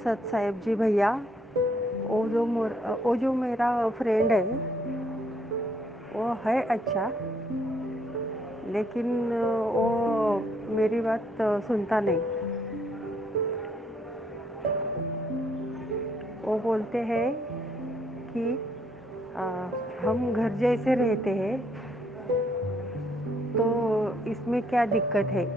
सत साहेब जी भैया, वो जो मेरा फ्रेंड है वो है अच्छा, लेकिन वो मेरी बात सुनता नहीं। वो बोलते हैं कि हम घर जैसे रहते हैं, तो इसमें क्या दिक्कत है।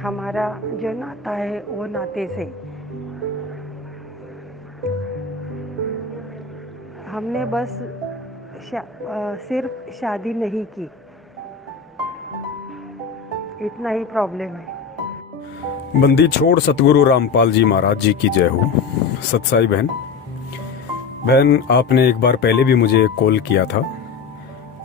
हमारा जो नाता है वो नाते से हमने बस सिर्फ शादी नहीं की, इतना ही प्रॉब्लम है। बंदी छोड़ सतगुरु रामपाल जी महाराज जी की जय हो। सतसाई बहन, आपने एक बार पहले भी मुझे कॉल किया था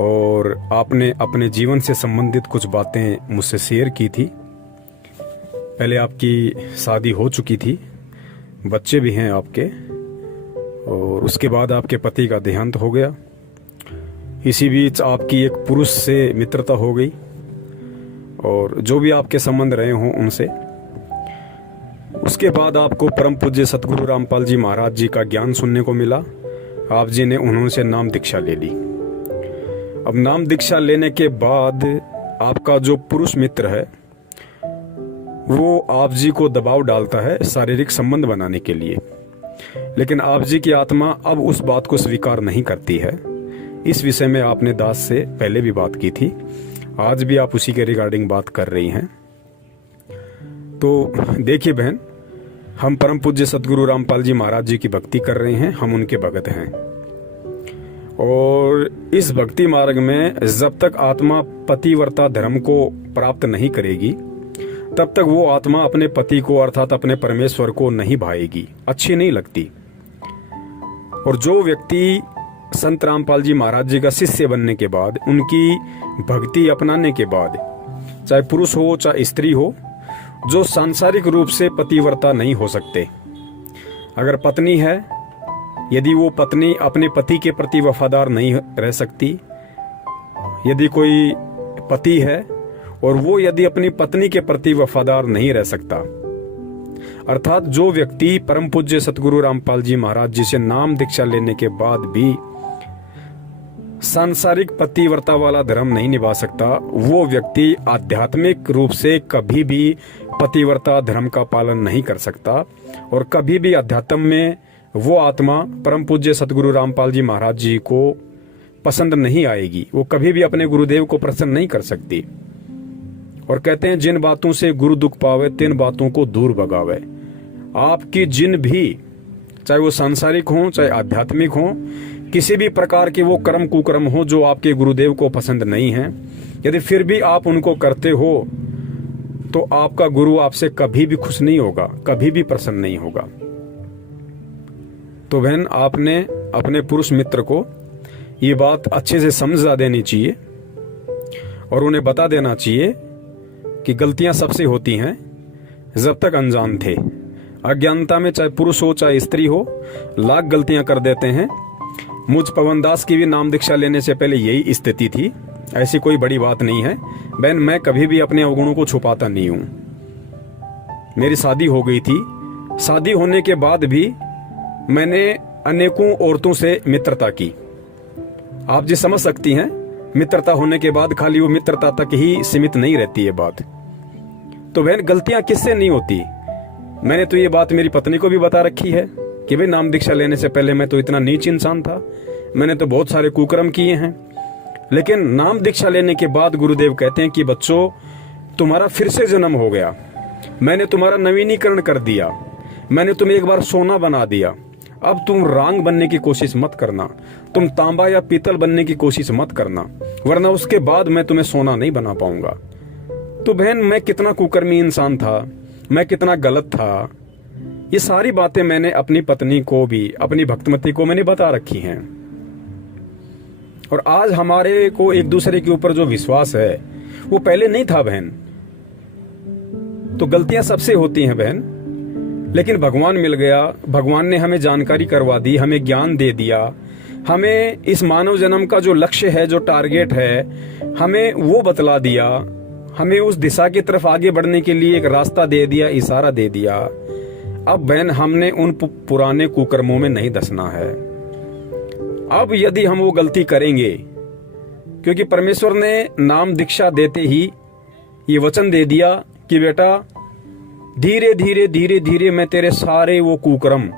और आपने अपने जीवन से संबंधित कुछ बातें मुझसे शेयर की थी। पहले आपकी शादी हो चुकी थी, बच्चे भी हैं आपके, और उसके बाद आपके पति का देहांत हो गया। इसी बीच आपकी एक पुरुष से मित्रता हो गई और जो भी आपके संबंध रहे हों उनसे। उसके बाद आपको परम पूज्य सतगुरु रामपाल जी महाराज जी का ज्ञान सुनने को मिला। आप जी ने उन्होंने नाम दीक्षा ले ली। अब नाम दीक्षा लेने के बाद आपका जो पुरुष मित्र है वो आप जी को दबाव डालता है शारीरिक संबंध बनाने के लिए, लेकिन आप जी की आत्मा अब उस बात को स्वीकार नहीं करती है। इस विषय में आपने दास से पहले भी बात की थी, आज भी आप उसी के रिगार्डिंग बात कर रही हैं। तो देखिए बहन, हम परम पूज्य सतगुरु रामपाल जी महाराज जी की भक्ति कर रहे हैं, हम उनके भगत हैं। और इस भक्ति मार्ग में जब तक आत्मा पतिव्रता धर्म को प्राप्त नहीं करेगी तब तक वो आत्मा अपने पति को अर्थात अपने परमेश्वर को नहीं भाएगी, अच्छी नहीं लगती। और जो व्यक्ति संत रामपाल जी महाराज जी का शिष्य बनने के बाद, उनकी भक्ति अपनाने के बाद, चाहे पुरुष हो चाहे स्त्री हो, जो सांसारिक रूप से पतिव्रता नहीं हो सकते, अगर पत्नी है, यदि वो पत्नी अपने पति के प्रति वफादार नहीं रह सकती, यदि कोई पति है और वो यदि अपनी पत्नी के प्रति वफादार नहीं रह सकता, अर्थात जो व्यक्ति परम पूज्य सतगुरु रामपाल जी महाराज जी से नाम दीक्षा लेने के बाद भी सांसारिक पतिव्रता वाला धर्म नहीं निभा सकता, वो व्यक्ति आध्यात्मिक रूप से कभी भी पतिव्रता धर्म का पालन नहीं कर सकता और कभी भी अध्यात्म में वो आत्मा परम पूज्य सतगुरु रामपाल जी महाराज जी को पसंद नहीं आएगी। वो कभी भी अपने गुरुदेव को प्रसन्न नहीं कर सकती। और कहते हैं जिन बातों से गुरु दुख पावे तिन बातों को दूर भगावे। आपकी जिन भी, चाहे वो सांसारिक हो चाहे आध्यात्मिक हो, किसी भी प्रकार के वो कर्म कुकर्म हो जो आपके गुरुदेव को पसंद नहीं है, यदि फिर भी आप उनको करते हो तो आपका गुरु आपसे कभी भी खुश नहीं होगा, कभी भी प्रसन्न नहीं होगा। तो बहन, आपने अपने पुरुष मित्र को ये बात अच्छे से समझा देनी चाहिए और उन्हें बता देना चाहिए कि गलतियां सबसे होती हैं जब तक अनजान थे। अज्ञानता में चाहे पुरुष हो चाहे स्त्री हो, लाख गलतियां कर देते हैं। मुझ पवन दास की भी नाम दीक्षा लेने से पहले यही स्थिति थी, ऐसी कोई बड़ी बात नहीं है बहन। मैं कभी भी अपने अवगुणों को छुपाता नहीं हूं। मेरी शादी हो गई थी, शादी होने के बाद भी मैंने अनेकों औरतों से मित्रता की। आप जी समझ सकती हैं, मित्रता होने के बाद खाली वो मित्रता तक ही सीमित नहीं रहती है बात। तो बहन, गलतियां किससे नहीं होती। मैंने तो ये बात मेरी पत्नी को भी बता रखी है कि भाई नाम दीक्षा लेने से पहले मैं तो इतना नीच इंसान था, मैंने तो बहुत सारे कुकर्म किए हैं, लेकिन नाम दीक्षा लेने के बाद गुरुदेव कहते हैं कि बच्चों, तुम्हारा फिर से जन्म हो गया, मैंने तुम्हारा नवीनीकरण कर दिया, मैंने तुम्हें एक बार सोना बना दिया। अब तुम रांग बनने की कोशिश मत करना, तुम तांबा या पीतल बनने की कोशिश मत करना, वरना उसके बाद मैं तुम्हें सोना नहीं बना पाऊंगा। तो बहन, मैं कितना कुकर्मी इंसान था, मैं कितना गलत था, ये सारी बातें मैंने अपनी पत्नी को भी, अपनी भक्तमती को मैंने बता रखी हैं। और आज हमारे को एक दूसरे के ऊपर जो विश्वास है वो पहले नहीं था बहन। तो गलतियां सबसे होती हैं बहन, लेकिन भगवान मिल गया, भगवान ने हमें जानकारी करवा दी, हमें ज्ञान दे दिया, हमें इस मानव जन्म का जो लक्ष्य है, जो टारगेट है, हमें वो बतला दिया। हमें उस दिशा की तरफ आगे बढ़ने के लिए एक रास्ता दे दिया, इशारा दे दिया। अब बहन हमने उन पुराने कुकर्मों में नहीं धंसना है। अब यदि हम वो गलती करेंगे, क्योंकि परमेश्वर ने नाम दीक्षा देते ही ये वचन दे दिया कि बेटा धीरे धीरे धीरे धीरे मैं तेरे सारे वो कुकर्म,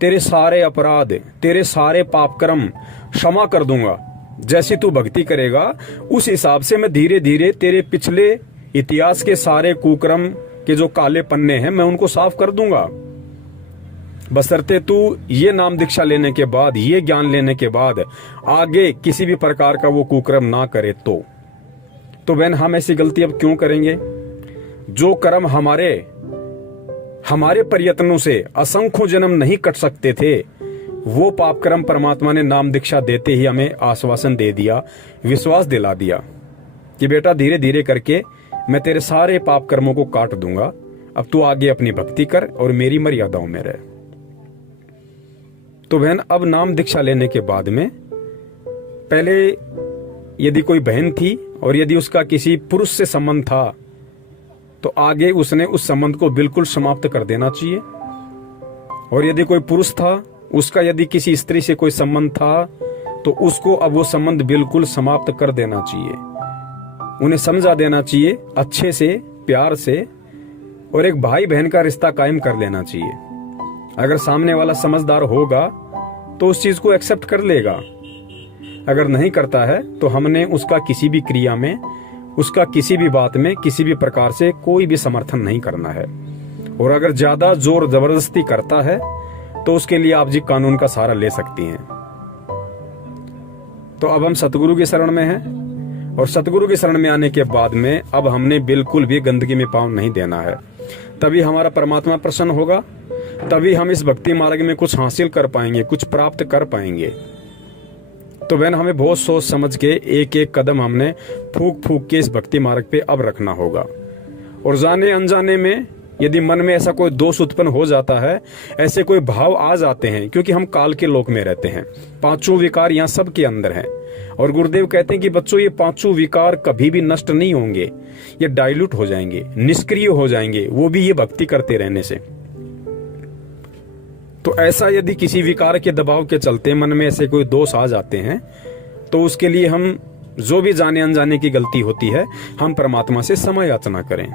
तेरे सारे अपराध, तेरे सारे पाप कर्म क्षमा कर दूंगा। जैसी तू भक्ति करेगा उस हिसाब से मैं धीरे धीरे तेरे पिछले इतिहास के सारे कुकर्म के जो काले पन्ने हैं मैं उनको साफ कर दूंगा, बशर्ते तू ये नाम दीक्षा लेने के बाद, ये ज्ञान लेने के बाद आगे किसी भी प्रकार का वो कुकर्म ना करे। तो बहन हम ऐसी गलती अब क्यों करेंगे? जो कर्म हमारे प्रयत्नों से असंख्यों जन्म नहीं कट सकते थे, वो पाप कर्म परमात्मा ने नाम दीक्षा देते ही हमें आश्वासन दे दिया, विश्वास दिला दिया कि बेटा धीरे धीरे करके मैं तेरे सारे पाप कर्मों को काट दूंगा। अब तू आगे अपनी भक्ति कर और मेरी मर्यादाओं में रह। तो बहन अब नाम दीक्षा लेने के बाद में पहले यदि कोई बहन थी और यदि उसका किसी पुरुष से संबंध था तो आगे उसने उस संबंध को बिल्कुल समाप्त कर देना चाहिए। और यदि कोई पुरुष था, उसका यदि किसी स्त्री से कोई संबंध था तो उसको अब वो संबंध बिल्कुल समाप्त कर देना चाहिए। उन्हें समझा देना चाहिए अच्छे से, प्यार से, और एक भाई बहन का रिश्ता कायम कर लेना चाहिए। अगर सामने वाला समझदार होगा तो उस चीज को एक्सेप्ट कर लेगा। अगर नहीं करता है तो हमने उसका किसी भी क्रिया में, उसका किसी भी बात में, किसी भी प्रकार से कोई भी समर्थन नहीं करना है। और अगर ज्यादा जोर जबरदस्ती करता है तो उसके लिए आप जी कानून का सहारा ले सकती हैं। तो अब हम सतगुरु की शरण में हैं और सतगुरु की शरण में आने के बाद में अब हमने बिल्कुल भी गंदगी में पांव नहीं देना है। तभी हमारा परमात्मा प्रसन्न होगा, तभी हम इस भक्ति मार्ग में कुछ हासिल कर पाएंगे, कुछ प्राप्त कर पाएंगे। तो बहन हमें बहुत सोच समझ के एक एक कदम हमने फूक फूक के इस भक्ति मार्ग पे अब रखना होगा। और जाने अनजाने में यदि मन में ऐसा कोई दोष उत्पन्न हो जाता है, ऐसे कोई भाव आ जाते हैं, क्योंकि हम काल के लोक में रहते हैं, पांचों विकार यहाँ सबके अंदर हैं। और गुरुदेव कहते हैं कि बच्चों ये पांचों विकार कभी भी नष्ट नहीं होंगे, ये डाइल्यूट हो जाएंगे, निष्क्रिय हो जाएंगे, वो भी ये भक्ति करते रहने से। तो ऐसा यदि किसी विकार के दबाव के चलते मन में ऐसे कोई दोष आ जाते हैं तो उसके लिए हम जो भी जाने अनजाने की गलती होती है हम परमात्मा से क्षमा याचना करें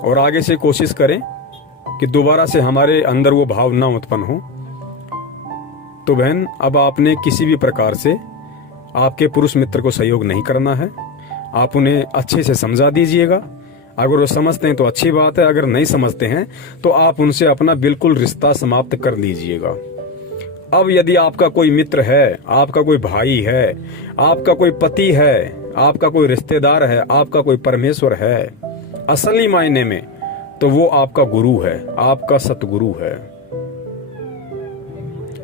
और आगे से कोशिश करें कि दोबारा से हमारे अंदर वो भाव ना उत्पन्न हो। तो बहन अब आपने किसी भी प्रकार से आपके पुरुष मित्र को सहयोग नहीं करना है, आप उन्हें अच्छे से समझा दीजिएगा। अगर वो समझते हैं तो अच्छी बात है, अगर नहीं समझते हैं तो आप उनसे अपना बिल्कुल रिश्ता समाप्त कर लीजिएगा। अब यदि आपका कोई मित्र है, आपका कोई भाई है, आपका कोई पति है, आपका कोई रिश्तेदार है, आपका कोई परमेश्वर है, असली मायने में तो वो आपका गुरु है, आपका सतगुरु है।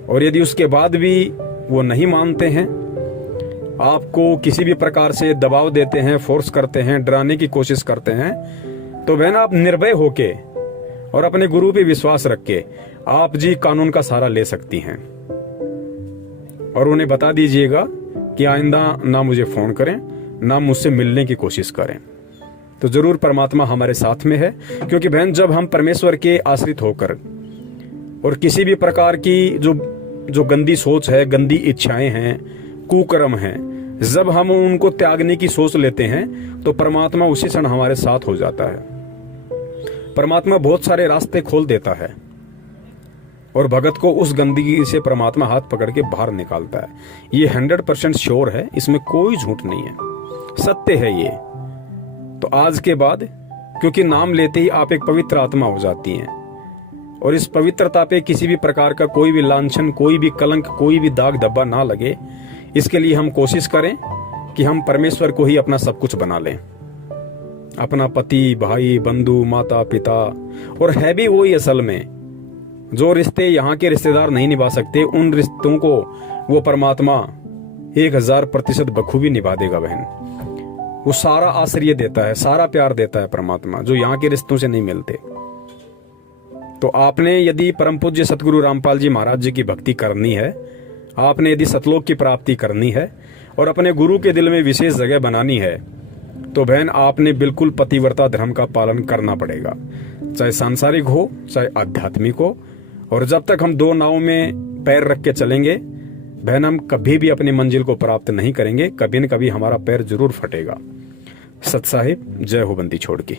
और यदि उसके बाद भी वो नहीं मानते हैं, आपको किसी भी प्रकार से दबाव देते हैं, फोर्स करते हैं, डराने की कोशिश करते हैं, तो बहन आप निर्भय होके और अपने गुरु पे विश्वास रख के आप जी कानून का सहारा ले सकती हैं। और उन्हें बता दीजिएगा कि आइंदा ना मुझे फोन करें, ना मुझसे मिलने की कोशिश करें। तो जरूर परमात्मा हमारे साथ में है, क्योंकि बहन जब हम परमेश्वर के आश्रित होकर और किसी भी प्रकार की जो गंदी सोच है, गंदी इच्छाएं हैं, कुकर्म हैं, जब हम उनको त्यागने की सोच लेते हैं तो परमात्मा उसी क्षण हमारे साथ हो जाता है। परमात्मा बहुत सारे रास्ते खोल देता है और भगत को उस गंदगी से परमात्मा हाथ पकड़ के बाहर निकालता है। ये 100% श्योर है, इसमें कोई झूठ नहीं है, सत्य है ये। तो आज के बाद क्योंकि नाम लेते ही आप एक पवित्र आत्मा हो जाती हैं और इस पवित्रता पे किसी भी प्रकार का कोई भी लांछन, कोई भी कलंक, कोई भी दाग धब्बा ना लगे, इसके लिए हम कोशिश करें कि हम परमेश्वर को ही अपना सब कुछ बना लें, अपना पति, भाई, बंधु, माता, पिता। और है भी वही असल में, जो रिश्ते यहाँ के रिश्तेदार नहीं निभा सकते, उन रिश्तों को वो परमात्मा 1000% बखूबी निभा देगा बहन। वो सारा आश्रय देता है, सारा प्यार देता है परमात्मा, जो यहाँ के रिश्तों से नहीं मिलते। तो आपने यदि परम पूज्य सतगुरु रामपाल जी महाराज जी की भक्ति करनी है, आपने यदि सतलोक की प्राप्ति करनी है और अपने गुरु के दिल में विशेष जगह बनानी है, तो बहन आपने बिल्कुल पतिव्रता धर्म का पालन करना पड़ेगा, चाहे सांसारिक हो चाहे आध्यात्मिक हो। और जब तक हम दो नाव में पैर रख के चलेंगे बहन, हम कभी भी अपनी मंजिल को प्राप्त नहीं करेंगे, कभी न कभी हमारा पैर जरूर फटेगा। सत साहिब, जय हो बंदी छोड़ की।